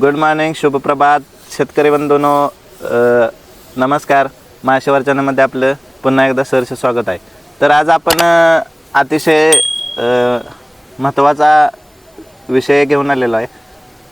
Good morning शुभप्रभात शेतकरी बंधूनो नमस्कार. महाशिवार आपलं पुन्हा एकदा सहर्ष स्वागत आहे. तर आज आपण अतिशय महत्त्वाचा विषय घेऊन आलेलो आहे.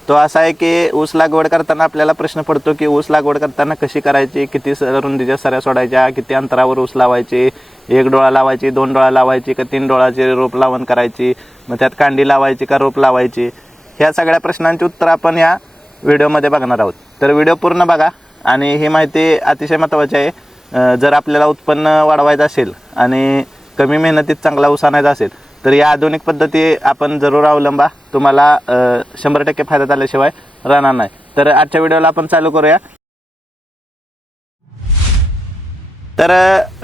तो असा आहे की ऊस लागवड करताना आपल्याला प्रश्न पडतो की ऊस लागवड करताना कशी करायची? किती स- रुंदीच्या सऱ्या सोडायच्या? किती अंतरावर ऊस लावायची? एक डोळा लावायची दोन डोळा लावायची का तीन डोळाची रोप लावण करायची? मग त्यात कांडी लावायची का रोप लावायची? ह्या सगळ्या प्रश्नांची उत्तर आपण या व्हिडिओमध्ये बघणार आहोत. तर व्हिडिओ पूर्ण बघा आणि ही माहिती अतिशय महत्त्वाची आहे. जर आपल्याला उत्पन्न वाढवायचं असेल आणि कमी मेहनतीत चांगला ऊस आणायचा असेल तर या आधुनिक पद्धती आपण जरूर अवलंबा. तुम्हाला शंभर टक्के फायदा झाल्याशिवाय राहणार नाही. तर आजच्या व्हिडिओला आपण चालू करूया. तर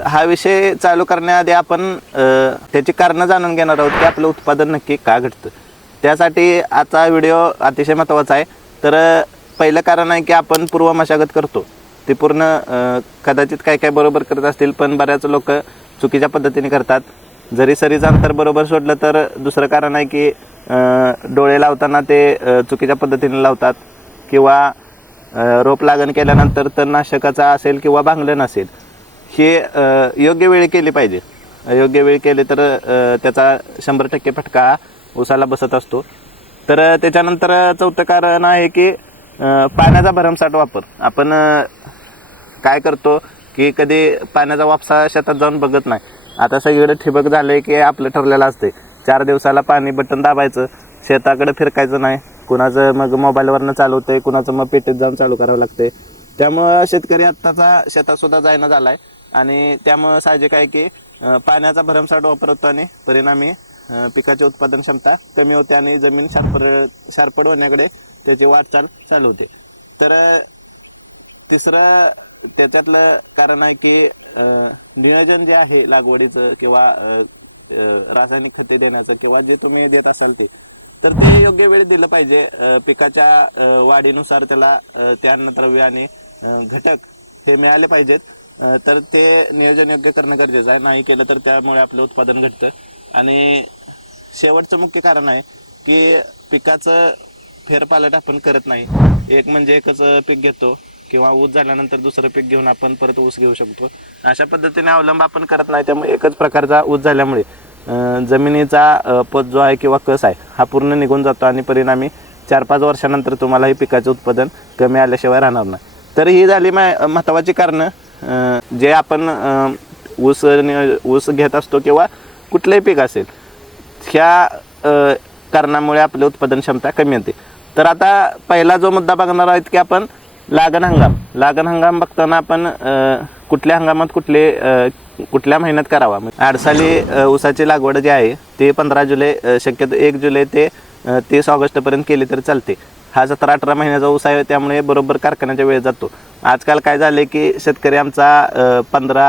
हा विषय चालू करण्याआधी आपण त्याची कारणं जाणून घेणार आहोत की आपलं उत्पादन नक्की का घडतं त्यासाठी आजचा व्हिडिओ अतिशय महत्त्वाचा आहे. तर पहिलं कारण आहे की आपण पूर्व मशागत करतो. ते पूर्ण कदाचित काय काय बरोबर करत असतील पण बऱ्याच लोक चुकीच्या पद्धतीने करतात. जरी सरीचं अंतर बरोबर सोडलं तर दुसरं कारण आहे की डोळे लावताना ते चुकीच्या पद्धतीने लावतात. किंवा रोप लागण केल्यानंतर तणनाशकाचा असेल किंवा भांगलन असेल हे योग्य वेळी केली पाहिजे. योग्य वेळी केले तर त्याचा शंभर टक्के फटका उसाला बसत असतो. तर त्याच्यानंतर चौथं कारण आहे की पाण्याचा भरमसाठ वापर. आपण काय करतो की कधी पाण्याचा वापसा शेतात जाऊन बघत नाही. आता सगळीकडे ठिबक झालं की आपलं ठरलेलं असते चार दिवसाला पाणी बटन दाबायचं शेताकडे फिरकायचं नाही. कुणाचं मग मोबाईलवरनं चालवतंय कुणाचं मग पेटीत जाऊन चालू करावं लागतंय. त्यामुळं शेतकरी आत्ताचा शेतातसुद्धा जायना झाला झालाय. आणि त्यामुळं साहजिक आहे की पाण्याचा भरमसाठ वापर होतो आणि परिणामी पिकाची उत्पादन क्षमता कमी होते आणि जमीन सारपड शारपड होण्याकडे त्याची वाटचाल चालू होते. तर तिसरं त्याच्यातलं कारण आहे की नियोजन जे आहे लागवडीचं किंवा रासायनिक खते देण्याचं किंवा जे तुम्ही देत असाल ते तर ते योग्य वेळ दिलं पाहिजे. पिकाच्या वाढीनुसार त्याला ते अन्नद्रव्य आणि घटक हे मिळाले पाहिजेत. तर ते नियोजन योग्य करणं गरजेचं आहे. नाही केलं तर त्यामुळे आपलं उत्पादन घटतं. आणि शेवटचं मुख्य कारण आहे की पिकाचं फेरपालट आपण करत नाही. एक म्हणजे एकच पीक घेतो किंवा ऊस झाल्यानंतर दुसरं पीक घेऊन आपण परत ऊस घेऊ शकतो. अशा पद्धतीने अवलंब आपण करत नाही त्यामुळे एकच प्रकारचा ऊस झाल्यामुळे जमिनीचा पत पद जो आहे किंवा कस आहे हा पूर्ण निघून जातो आणि परिणामी चार पाच वर्षानंतर तुम्हाला हे पिकाचं उत्पादन कमी आल्याशिवाय राहणार नाही. तर ही झाली मा महत्त्वाची कारणं. जे आपण ऊस नि- ऊस घेत असतो किंवा कुठलंही पीक असेल ह्या अ, कारणामुळे आपली उत्पादन क्षमता कमी होते. तर आता पहिला जो मुद्दा बघणार आहोत की आपण लागण हंगाम. लागण हंगाम बघताना आपण अ, कुठल्या हंगामात कुठले अ, कुठल्या महिन्यात करावा? म्हणजे आडसाली अ, ऊसाची लागवड जी आहे ते पंधरा जुलै अ, शक्यतो एक जुलै ते अ, तीस ऑगस्टपर्यंत केली तर चालते. हा सतरा अठरा महिन्याचा ऊस आहे त्यामुळे बरोबर कारखान्याच्या वेळ जातो. आजकाल काय झाले की शेतकरी आमचा पंधरा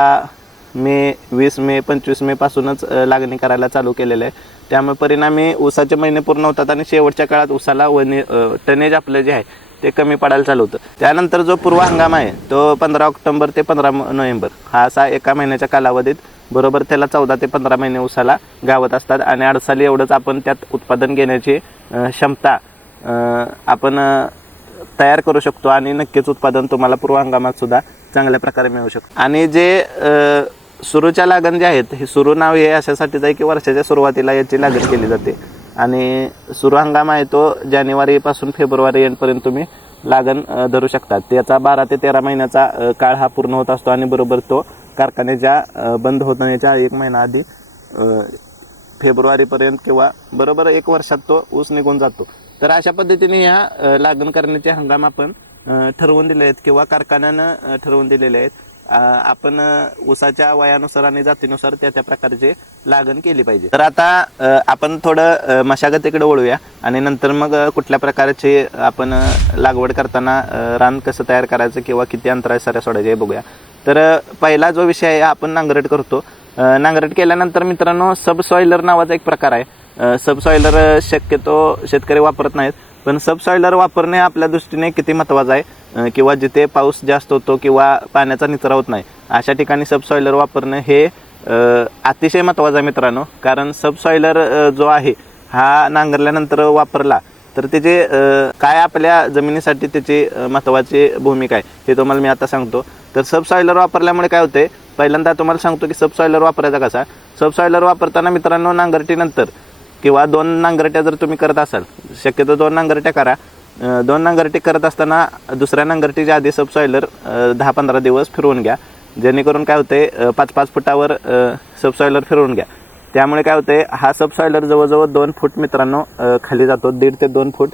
मे वीस मे पंचवीस मे पासूनच लागणी करायला चालू केलेलं आहे. त्यामुळे परिणामी ऊसाचे महिने पूर्ण होतात आणि शेवटच्या काळात ऊसाला वने टनेज आपलं जे आहे ते कमी पडायला चालू होतं. त्यानंतर जो पूर्व हंगाम आहे तो पंधरा ऑक्टोबर ते पंधरा नोव्हेंबर. हा असा एका महिन्याच्या कालावधीत बरोबर त्याला चौदा ते पंधरा महिने ऊसाला गावत असतात आणि अडसाली एवढंच आपण त्यात उत्पादन घेण्याची क्षमता आपण तयार करू शकतो आणि नक्कीच उत्पादन तुम्हाला पूर्व हंगामात सुद्धा चांगल्या प्रकारे मिळू शकतो. आणि जे सुरूच्या लागण जे आहेत हे सुरू नाव हे अशासाठीच आहे की वर्षाच्या सुरुवातीला याची लागण केली जाते. आणि सुरू हंगाम आहे तो जानेवारीपासून फेब्रुवारी एंडपर्यंत तुम्ही लागण धरू शकतात त्याचा बारा ते तेरा महिन्याचा काळ हा पूर्ण होत असतो आणि बरोबर तो कारखान्याच्या बंद होण्याच्या एक महिना आधी फेब्रुवारीपर्यंत किंवा बरोबर एक वर्षात तो ऊस निघून जातो. तर अशा पद्धतीने ह्या लागण करण्याचे हंगाम आपण ठरवून दिले आहेत किंवा कारखान्यानं ठरवून दिलेले आहेत. आपण ऊसाच्या वयानुसार आणि जातीनुसार त्या त्या प्रकारचे लागण केली पाहिजे. तर आता आपण थोडं मशागतीकडे वळूया आणि नंतर मग कुठल्या प्रकारचे आपण लागवड करताना रान कसं तयार करायचं किंवा किती अंतराळ साऱ्या सोडायचे हे बघूया. तर पहिला जो विषय आहे आपण नांगरट करतो. नांगरट केल्यानंतर मित्रांनो सबसॉयलर नावाचा एक प्रकार आहे. सबसॉयलर शक्यतो शेतकरी वापरत नाहीत. पण सबसॉयलर वापरणे आपल्या दृष्टीने किती महत्त्वाचं आहे? किंवा जिथे पाऊस जास्त होतो किंवा पाण्याचा निचरा होत नाही अशा ठिकाणी सबसॉयलर वापरणं हे अतिशय महत्त्वाचं आहे मित्रांनो. कारण सबसॉयलर जो आहे हा नांगरल्यानंतर वापरला तर त्याचे काय आपल्या जमिनीसाठी त्याची महत्त्वाची भूमिका आहे हे तुम्हाला मी आता सांगतो. तर सबसॉयलर वापरल्यामुळे काय होते पहिल्यांदा तुम्हाला सांगतो की सबसॉयलर वापरायचा कसा? सबसॉयलर वापरताना मित्रांनो नांगरटीनंतर किंवा दोन नांगरट्या जर तुम्ही करत असाल शक्यतो दोन नांगरट्या करा. दोन नांगरटी करत असताना दुसऱ्या नांगरटीच्या आधी सबसॉयलर दहा पंधरा दिवस फिरवून घ्या. जेणेकरून काय होते पाच पाच फुटावर सबसॉयलर फिरवून घ्या. त्यामुळे काय होते हा सबसॉयलर जवळजवळ दोन फूट मित्रांनो खाली जातो. दीड ते दोन फूट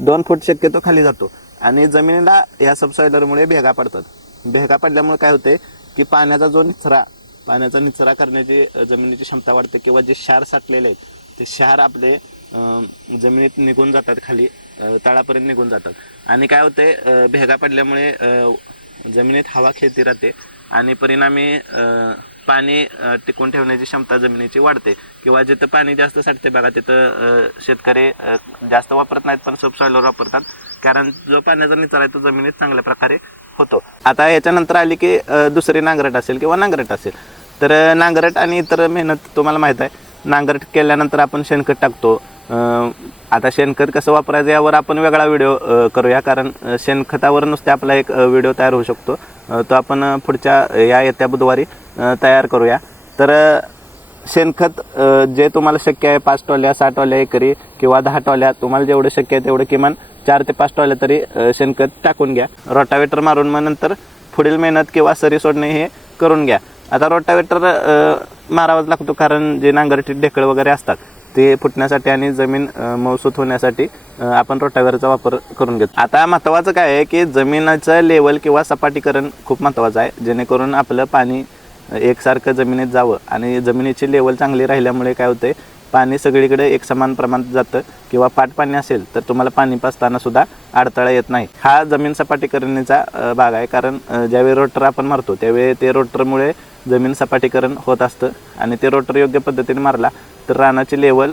दोन फूट शक्यतो खाली जातो. आणि जमिनीला ह्या सबसॉयलरमुळे भेगा पडतात. भेगा पडल्यामुळे काय होते की पाण्याचा जो निचरा पाण्याचा निचरा करण्याची जमिनीची क्षमता वाढते किंवा जे क्षार साठलेले आहेत ते शहर आपले जमिनीत निघून जातात खाली तळापर्यंत निघून जातात. आणि काय होते भेगा पडल्यामुळे जमिनीत हवा खेळती राहते आणि परिणामी पाणी टिकून ठेवण्याची क्षमता जमिनीची वाढते. किंवा जिथं पाणी जास्त साठते बघा तिथं शेतकरी जास्त वापरत नाहीत पण सबसॉयलर वापरतात. कारण जो पाण्याचा निचरा आहे तो जमिनीत चांगल्या प्रकारे होतो. आता याच्यानंतर आली की दुसरी नांगरट असेल किंवा नांगरट असेल. तर नांगरट आणि इतर मेहनत तुम्हाला माहीत आहे. नांगर केल्यानंतर आपण शेणखत टाकतो. आता शेणखत कसं वापरायचं यावर आपण वेगळा व्हिडिओ करूया. कारण शेणखतावर नुसते आपला एक व्हिडिओ तयार होऊ शकतो. तो आपण पुढच्या या येत्या बुधवारी तयार करूया. तर शेणखत जे तुम्हाला शक्य आहे पाच टोल्या सहा टोल्या एकरी किंवा दहा टोल्या तुम्हाला जेवढं शक्य आहे तेवढं किमान चार ते पाच टॉल्या तरी शेणखत टाकून घ्या. रोटावेटर मारून मग नंतर पुढील मेहनत किंवा सरी सोडणे हे करून घ्या. आता रोटावेटर मारावाच लागतो कारण जे नांगरटी ढेकळ वगैरे असतात ते फुटण्यासाठी आणि जमीन मौसूत होण्यासाठी आपण रोटावेरचा वापर करून घेतो. आता महत्त्वाचं काय आहे की जमिनीचं लेवल किंवा सपाटीकरण खूप महत्त्वाचं आहे. जेणेकरून आपलं पाणी एकसारखं जमिनीत जावं आणि जमिनीची लेवल चांगली राहिल्यामुळे काय होते पाणी सगळीकडे एक समान प्रमाणात जातं किंवा पाट पाणी असेल तर तुम्हाला पाणी पाजताना सुद्धा अडथळा येत नाही. हा जमीन सपाटीकरणीचा भाग आहे कारण ज्यावेळी रोटर आपण मारतो त्यावेळी ते रोटरमुळे जमीन सपाटीकरण होत असतं आणि ते रोटर योग्य पद्धतीने मारला तर रानाची लेवल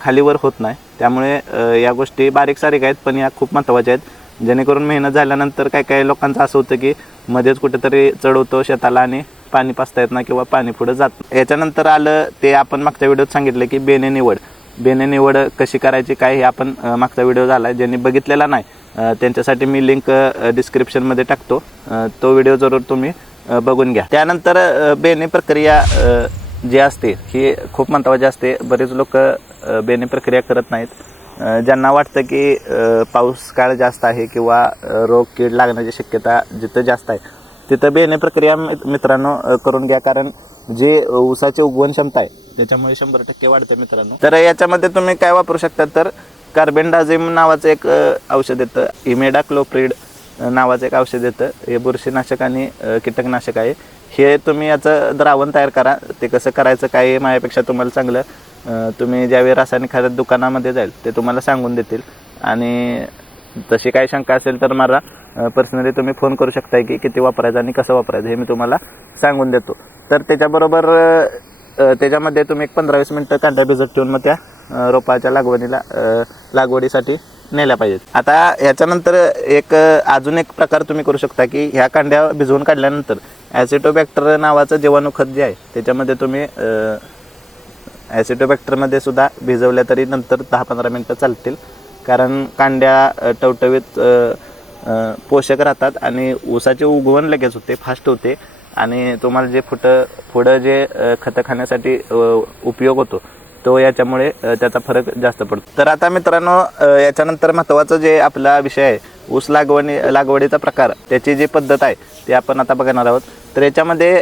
खालीवर होत नाही. त्यामुळे या गोष्टी बारीक सारीक आहेत पण या खूप महत्त्वाच्या आहेत. जेणेकरून मेहनत झाल्यानंतर काही काही लोकांचं असं होतं की मध्येच कुठेतरी चढवतो शेताला आणि पाणी पाचता येत नाही किंवा पाणी पुढं जात याच्यानंतर आलं ते आपण मागच्या व्हिडिओत सांगितलं की बेने निवड. बेने निवड कशी करायची काय हे आपण मागचा व्हिडिओ झाला आहे ज्यांनी बघितलेला नाही त्यांच्यासाठी मी लिंक डिस्क्रिप्शनमध्ये टाकतो. तो व्हिडिओ जरूर तुम्ही बघून घ्या. त्यानंतर बेणे प्रक्रिया जी असते ही खूप महत्त्वाची असते. बरेच लोक बेणे प्रक्रिया करत नाहीत. ज्यांना वाटतं की पाऊस काळ जास्त आहे किंवा रोग कीड लागण्याची शक्यता जिथं जास्त आहे तिथं बेणे प्रक्रिया मित्रांनो करून घ्या. कारण जे ऊसाची उगवण क्षमता आहे त्याच्यामुळे शंभर टक्के वाढते मित्रांनो. तर याच्यामध्ये तुम्ही काय वापरू शकता? तर कार्बेंडाझिम नावाचं एक औषध येतं. इमेडा क्लोप्रिड नावाचं एक औषध येतं. हे बुरशीनाशक आणि कीटकनाशक आहे. हे तुम्ही याचं द्रावण तयार करा. ते कसं करायचं काय माझ्यापेक्षा तुम्हाला चांगलं. तुम्ही ज्यावेळी रासायनिक खत दुकानामध्ये जाईल ते तुम्हाला सांगून देतील. आणि तशी काही शंका असेल तर मला पर्सनली तुम्ही फोन करू शकताय की किती वापरायचं आणि कसं वापरायचं हे मी तुम्हाला सांगून देतो. तर त्याच्याबरोबर त्याच्यामध्ये तुम्ही एक पंधरा वीस मिनटं कांड्या भिजत ठेवून मग त्या रोपाच्या लागवडीला लागवडीसाठी नेल्या पाहिजेत. आता ह्याच्यानंतर एक अजून एक प्रकार तुम्ही करू शकता की ह्या कांड्या भिजवून काढल्यानंतर ॲसिटोबॅक्टर नावाचं जीवाणू खत जे आहे त्याच्यामध्ये तुम्ही ॲसिटोबॅक्टरमध्ये सुद्धा भिजवल्या तरी नंतर दहा पंधरा मिनटं चालतील. कारण कांड्या टवटवीत पोषक राहतात आणि ऊसाचे उगवण लगेच होते फास्ट होते आणि तुम्हाला जे फुटं पुढं जे खतं खाण्यासाठी उपयोग होतो तो याच्यामुळे त्याचा फरक जास्त पडतो. तर आता मित्रांनो याच्यानंतर महत्त्वाचं जे आपला विषय आहे ऊस लागवणी लागवडीचा प्रकार त्याची जी पद्धत आहे ते आपण आता बघणार आहोत. तर याच्यामध्ये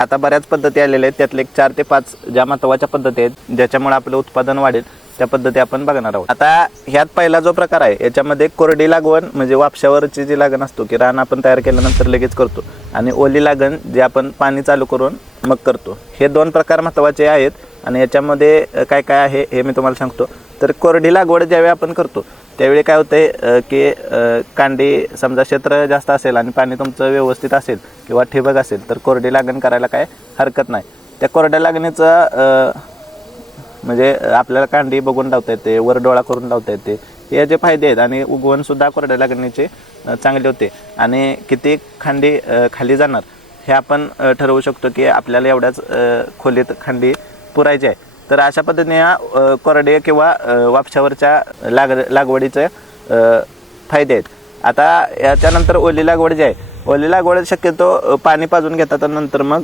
आता बऱ्याच पद्धती आलेल्या आहेत. त्यातले एक चार ते पाच ज्या महत्त्वाच्या पद्धती आहेत ज्याच्यामुळे आपलं उत्पादन वाढेल त्या पद्धती आपण बघणार आहोत. आता ह्यात पहिला जो प्रकार आहे याच्यामध्ये कोरडी लागवण म्हणजे वापशावरची जी लागण असतो की रान आपण तयार केल्यानंतर लगेच करतो आणि ओली लागण जे आपण पाणी चालू करून मग करतो. हे दोन प्रकार महत्त्वाचे आहेत. आणि याच्यामध्ये काय काय आहे हे मी तुम्हाला सांगतो. तर कोरडी लागवड ज्यावेळी आपण करतो त्यावेळी काय होतंय की कांडी समजा क्षेत्र जास्त असेल आणि पाणी तुमचं व्यवस्थित असेल किंवा ठिबक असेल तर कोरडी लागण करायला काय हरकत नाही. त्या कोरड्या लागणीचा म्हणजे आपल्याला कांडी बघून लावता येते वर डोळा करून लावता येते हे याचे फायदे आहेत आणि उगवणसुद्धा कोरड्या लागणीचे चांगले होते. आणि किती खांडी खाली जाणार हे आपण ठरवू शकतो की आपल्याला एवढ्याच खोलीत खांडी पुरायचे आहे तर अशा पद्धतीने या कोरडे किंवा वापशावरच्या लाग लागवडीचे फायदे आहेत. आता याच्यानंतर ओली लागवड जी आहे ओली लागवड शक्यतो पाणी पाजून घेतात नंतर मग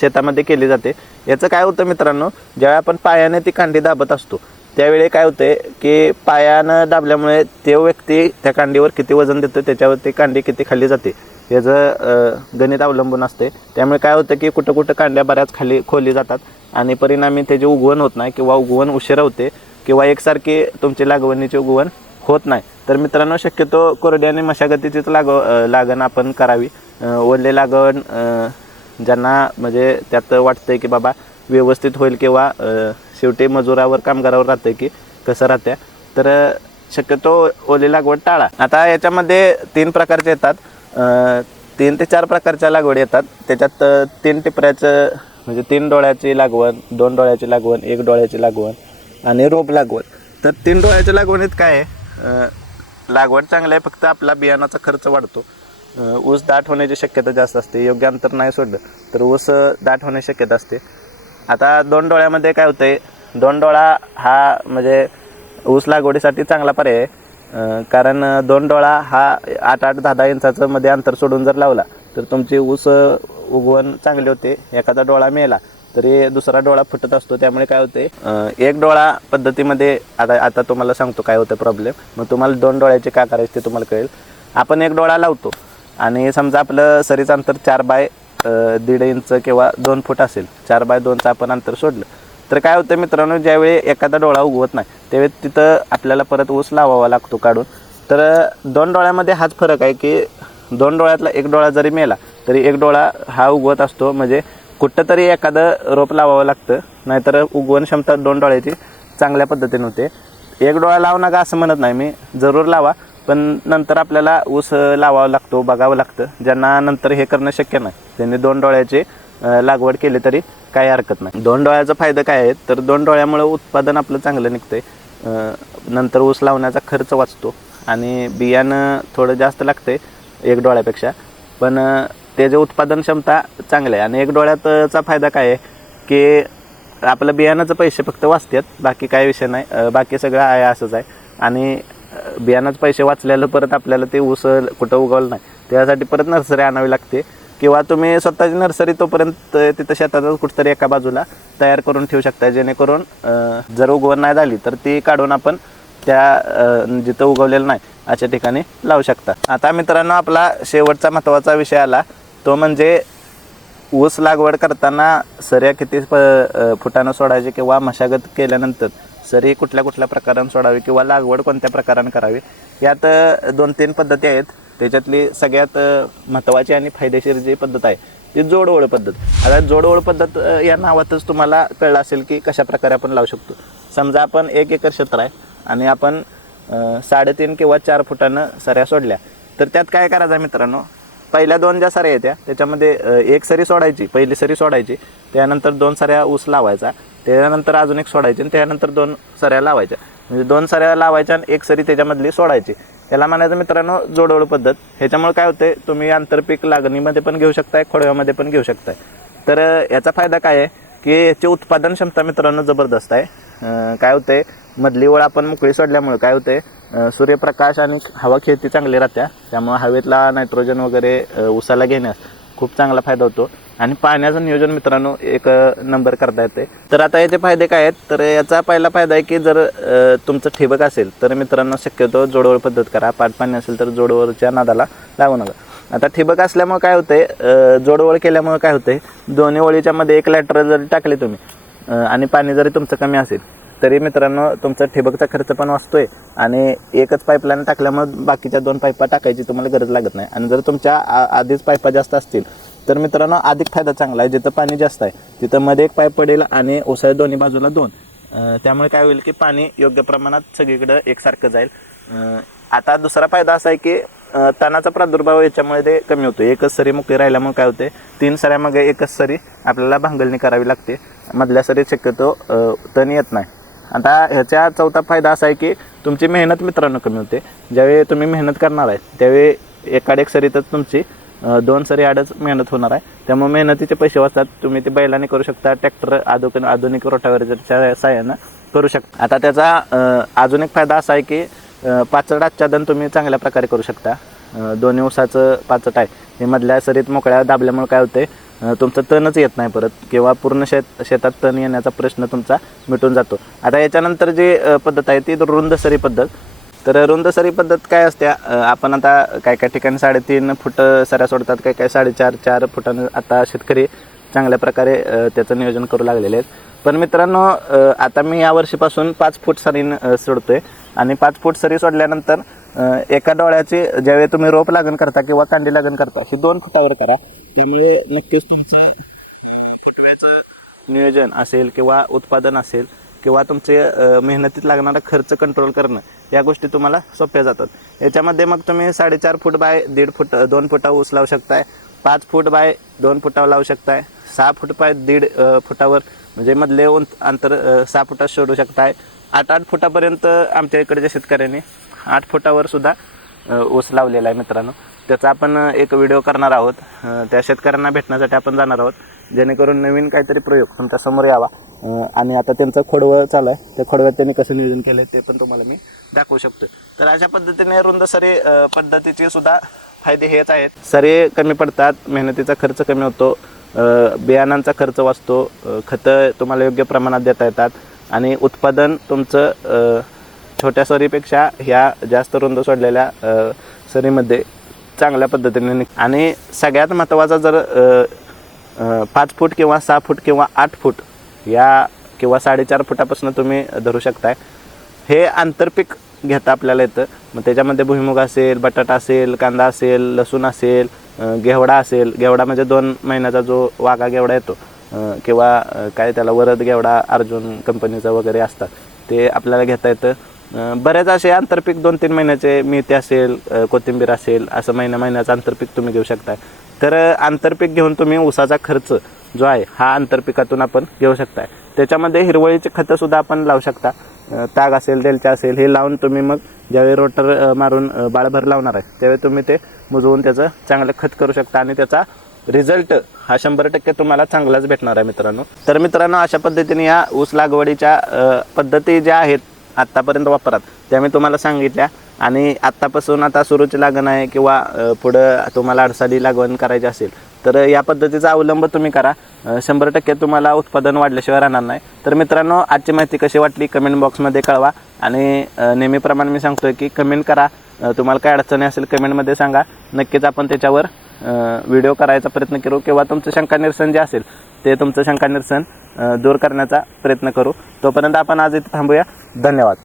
शेतामध्ये केली जाते. याचं काय होतं मित्रांनो ज्यावेळी आपण पायाने ती कांडी दाबत असतो त्यावेळी काय होते की पायानं दाबल्यामुळे ते व्यक्ती त्या कांडीवर किती वजन देतो त्याच्यावर ती कांडी किती खाली जाते याचं गणित अवलंबून असते त्यामुळे काय होतं की कुठं कुठं कांड्या बऱ्याच खाली खोली जातात. आणि परिणामी त्याचे उगवण होत नाही किंवा उगवण उशिरा होते किंवा एकसारखी तुमची लागवणीची उगवण होत नाही. तर मित्रांनो शक्यतो कोरडी आणि मशागतीचीच लागव लागण आपण करावी. ओले लागण ज्यांना म्हणजे त्यात वाटतंय की बाबा व्यवस्थित होईल किंवा शेवटी मजुरावर कामगारावर राहतं की कसं राहत्या. तर शक्यतो ओली लागवड टाळा. आता याच्यामध्ये तीन प्रकारचे येतात. तीन ते चार प्रकारच्या लागवडी येतात. त्याच्यात तीन टिपऱ्याचं म्हणजे तीन डोळ्याची लागवण दोन डोळ्याची लागवण एक डोळ्याची लागवण आणि रोप लागवण. तर तीन डोळ्याच्या लागवणीत काय आहे? लागवड चांगली आहे फक्त आपला बियाणाचा खर्च वाढतो. ऊस दाट होण्याची शक्यता जास्त असते योग्य अंतर नाही सोडलं तर ऊस दाट होण्याची शक्यता असते. आता दोन डोळ्यामध्ये काय होतं आहे दोन डोळा हा म्हणजे ऊस लागवडीसाठी चांगला पर्याय आहे. कारण दोन डोळा हा आठ आठ दहा दहा इंचाचं मध्ये अंतर सोडून जर लावला तर तुमची ऊस उगवण चांगले होते. एखादा डोळा मेला तरी दुसरा डोळा फुटत असतो. त्यामुळे काय होते एक डोळा पद्धतीमध्ये आता आता तुम्हाला सांगतो काय होतं प्रॉब्लेम मग तुम्हाला दोन डोळ्याचे काय करायचे ते तुम्हाला कळेल. आपण एक डोळा लावतो आणि समजा आपलं सरीचं अंतर चार बाय दीड इंच किंवा दोन फूट असेल चार बाय दोनचं आपण अंतर सोडलं तर काय होतं मित्रांनो ज्यावेळी एखादा डोळा उगवत नाही त्यावेळी तिथं आपल्याला परत ऊस लावावा लागतो काढून. तर दोन डोळ्यामध्ये हाच फरक आहे की दोन डोळ्यातला एक डोळा जरी मेला तरी एक डोळा हा उगवत असतो. म्हणजे कुठं तरी एखादं रोप लावावं लागतं. नाहीतर उगवण क्षमता दोन डोळ्याची चांगल्या पद्धतीने होते. एक डोळा लावू नका असं म्हणत नाही मी. जरूर लावा. पण नंतर आपल्याला ऊस लावावा लागतो बघावं लागतं. ज्यांना नंतर हे करणं शक्य नाही. त्यांनी दोन डोळ्याची लागवड केली तरी काही हरकत नाही. दोन डोळ्याचा फायदा काय आहे तर दोन डोळ्यामुळे उत्पादन आपलं चांगलं निघतंय. आहे नंतर ऊस लावण्याचा खर्च वाचतो. आणि बियाणं थोडं जास्त लागतंय एक डोळ्यापेक्षा. पण त्याचे उत्पादन क्षमता चांगली आहे. आणि एक डोळ्यातचा फायदा काय आहे की आपलं बियाणाचं पैसे फक्त वाचतात बाकी काय विषय नाही. बाकी सगळं आहे असंच आहे. आणि अ, बियाणाचे पैसे वाचलेलं परत आपल्याला ते ऊस कुठं उगवलं नाही. त्यासाठी परत नर्सरी आणावी लागते. किंवा तुम्ही स्वतःची नर्सरी तोपर्यंत तिथं शेतातच कुठंतरी एका बाजूला तयार करून ठेवू शकता. जेणेकरून जर उगवण नाही झाली तर ती काढून आपण त्या जिथं उगवलेलं नाही अशा ठिकाणी लावू शकता. आता मित्रांनो आपला शेवटचा महत्त्वाचा विषय आला. तो म्हणजे ऊस लागवड करताना सऱ्या किती प फुटानं सोडायचे किंवा मशागत केल्यानंतर सरी कुठल्या कुठल्या प्रकारानं सोडावी किंवा लागवड कोणत्या प्रकारानं करावी यात दोन तीन पद्धती आहेत. त्याच्यातली सगळ्यात महत्त्वाची आणि फायदेशीर जी पद्धत आहे ती जोडओळ पद्धत. आता जोडओळ पद्धत या नावातच तुम्हाला कळलं असेल की कशाप्रकारे आपण लावू शकतो. समजा आपण एक एकर क्षेत्र आहे आणि आपण साडेतीन किंवा चार फुटानं सऱ्या सोडल्या तर त्यात काय करायचं मित्रांनो? पहिल्या दोन ज्या सऱ्या येत्या त्याच्यामध्ये एक सरी सोडायची पहिली सरी सोडायची त्यानंतर दोन सऱ्या ऊस लावायचा त्यानंतर अजून एक सोडायची आणि त्यानंतर दोन सऱ्या लावायच्या. म्हणजे दोन सऱ्या लावायच्या आणि एक सरी त्याच्यामधली सोडायची. याला म्हणायचं मित्रांनो जोडवळ पद्धत. ह्याच्यामुळे काय होते तुम्ही आंतरपीक लागणीमध्ये पण घेऊ शकताय खोडव्यामध्ये पण घेऊ शकताय. तर याचा फायदा काय आहे की याची उत्पादन क्षमता मित्रांनो जबरदस्त आहे. काय होते मधली ओळ आपण मोकळी सोडल्यामुळे काय होते सूर्यप्रकाश आणि हवा खेळती चांगली राहत्या. त्यामुळे हवेतला नायट्रोजन वगैरे उसाला घेण्यास खूप चांगला फायदा होतो. आणि पाण्याचं नियोजन मित्रांनो एक नंबर करता येते. तर आता याचे फायदे काय आहेत? तर याचा पहिला फायदा आहे की जर तुमचं ठिबक असेल तर मित्रांनो शक्यतो जोडवळ पद्धत करा. पाणी असेल तर जोडवळच्या नादाला लागू नका. आता ठिबक असल्यामुळे काय होते जोडवळ केल्यामुळे काय होते दोन्ही ओळीच्या मध्ये एक लॅटर जरी टाकले तुम्ही आणि पाणी जरी तुमचं कमी असेल तरी मित्रांनो तुमचा ठिबकचा खर्च पण वाचतोय आणि एकच पाईपलाईन टाकल्यामुळे बाकीच्या दोन पाईपा टाकायची तुम्हाला गरज लागत नाही. आणि जर तुमच्या आ- आधीच पाईपा जास्त असतील तर मित्रांनो अधिक फायदा चांगला आहे. जिथं पाणी जास्त आहे तिथं मध्ये एक पाईप पडेल आणि ओसाळ दोन्ही बाजूला दोन. त्यामुळे काय होईल की पाणी योग्य प्रमाणात सगळीकडं एकसारखं जाईल. आता दुसरा फायदा असा आहे की तणाचा प्रादुर्भाव याच्यामुळे ते कमी होतो एकच सरी मुके राहिल्यामुळे काय होते तीन सऱ्यामागे एकच सरी आपल्याला भांगलणी करावी लागते. मधल्या सरीत शक्यतो तण येत नाही. आता ह्याचा चौथा फायदा असा आहे की तुमची मेहनत मित्रांनो कमी होते. ज्यावेळी तुम्ही मेहनत करणार आहे त्यावेळी एकाड एक सरीतच तुमची दोन सरी आडच मेहनत होणार आहे. त्यामुळे मेहनतीचे पैसे वाचतात तुम्ही ते बैलाने करू शकता ट्रॅक्टर आधुक आधुनिक रोटावरच्या साह्यानं करू शकता. आता त्याचा अजून एक फायदा असा आहे की पाचट आच्छादन तुम्ही चांगल्या प्रकारे करू शकता. दोन्ही ऊसाचं पाचट आहे. हे मधल्या सरीत मोकळ्या दाबल्यामुळे काय होते आहे तुमचं तणच येत नाही परत किंवा पूर्ण शेत शेतात तण येण्याचा प्रश्न तुमचा मिटून जातो. आता याच्यानंतर जी पद्धत आहे ती रुंद सरी पद्धत. तर रुंद सरी पद्धत काय असते? आपण आता काय काय ठिकाणी साडेतीन फूट सऱ्या सोडतात काय काय साडेचार चार फुटानं आता शेतकरी चांगल्या प्रकारे त्याचं नियोजन करू लागलेले आहेत. पण मित्रांनो आता मी या वर्षीपासून पाच फूट सरी सोडतोय. आणि पाच फूट सरी सोडल्यानंतर एका डोळ्याची ज्यावेळी तुम्ही रोप लागण करता किंवा कांडी लागण करता ही दोन फुटावर करा. त्यामुळे नक्कीच तुमचे नियोजन असेल किंवा उत्पादन असेल किंवा तुमचे मेहनतीत लागणारा खर्च कंट्रोल करणं या गोष्टी तुम्हाला सोप्या जातात. याच्यामध्ये मग तुम्ही साडेचार फूट बाय दीड फूट दोन फुटा ऊस लावू शकताय पाच फूट बाय दोन फुटावर लावू शकताय सहा फूट बाय दीड फुटावर म्हणजे मधले उंच अंतर सहा फुटात सोडू शकताय. आठ आठ फुटापर्यंत आमच्या इकडच्या शेतकऱ्यांनी आठ फुटावर सुद्धा ऊस लावलेला आहे मित्रांनो. त्याचा आपण एक व्हिडिओ करणार आहोत. त्या शेतकऱ्यांना भेटण्यासाठी आपण जाणार आहोत. जेणेकरून नवीन काहीतरी प्रयोग तुमच्यासमोर यावा. आणि आता त्यांचं खोडवं चालू आहे त्या खोडव्यात त्यांनी कसं नियोजन केलं आहे ते पण तुम्हाला मी दाखवू शकतो तर अशा पद्धतीने रुंद सरे पद्धतीचे सुद्धा फायदे हेच आहेत. सरे कमी पडतात मेहनतीचा खर्च कमी होतो बियाणांचा खर्च वाचतो खतं तुम्हाला योग्य प्रमाणात देता येतात. आणि उत्पादन तुमचं छोट्या सरीपेक्षा ह्या जास्त रुंद सोडलेल्या सरीमध्ये चांगल्या पद्धतीने आणि सगळ्यात महत्त्वाचा जर पाच फूट किंवा सहा फूट किंवा आठ फूट या किंवा साडेचार फुटापासून तुम्ही धरू शकताय. हे आंतरपीक घेता आपल्याला येतं. मग त्याच्यामध्ये भुईमुग असेल बटाटा असेल कांदा असेल लसूण असेल गेवडा घेवडा असेल. घेवडा म्हणजे दोन महिन्याचा जो वाघा घेवडा येतो किंवा काय त्याला वरद घेवडा अर्जुन कंपनीचा वगैरे असतात. ते आपल्याला घेता येतं. बऱ्याच बरेच असे आंतरपीक दोन तीन महिन्याचे मेथी असेल कोथिंबीर असेल असं महिन्या महिन्याचं आंतरपीक तुम्ही घेऊ शकता. तर आंतरपीक घेऊन तुम्ही ऊसाचा खर्च जो आहे हा आंतरपिकातून आपण घेऊ शकताय त्याच्यामध्ये हिरवळीचे खतंसुद्धा आपण लावू शकता. ताग असेल देलचा असेल हे लावून तुम्ही मग ज्यावेळी रोटर मारून बाळभर लावणार आहे त्यावेळी तुम्ही ते मुजवून त्याचं चांगलं खत करू शकता आणि त्याचा रिझल्ट हा शंभर टक्के तुम्हाला चांगलाच भेटणार आहे मित्रांनो. तर मित्रांनो अशा पद्धतीने या ऊस लागवडीच्या पद्धती ज्या आहेत आत्तापर्यंत वापरात. त्या मी तुम्हाला सांगितल्या. आणि आत्तापासून आता सुरूची लागण आहे किंवा पुढं तुम्हाला अडसाडी लागवण करायची असेल तर या पद्धतीचा अवलंब तुम्ही करा. शंभर टक्के तुम्हाला उत्पादन वाढल्याशिवाय राहणार नाही. तर मित्रांनो आजची माहिती कशी वाटली कमेंट बॉक्समध्ये कळवा. आणि नेहमीप्रमाणे मी सांगतोय की कमेंट करा. तुम्हाला काय अडचणी असेल कमेंटमध्ये सांगा. नक्कीच आपण त्याच्यावर व्हिडिओ करायचा प्रयत्न करू किंवा तुमचं शंका निरसन जे असेल ते तुमचं शंका निरसन दूर करण्याचा प्रयत्न करू. तोपर्यंत आपण आज इथे थांबूया. धन्यवाद.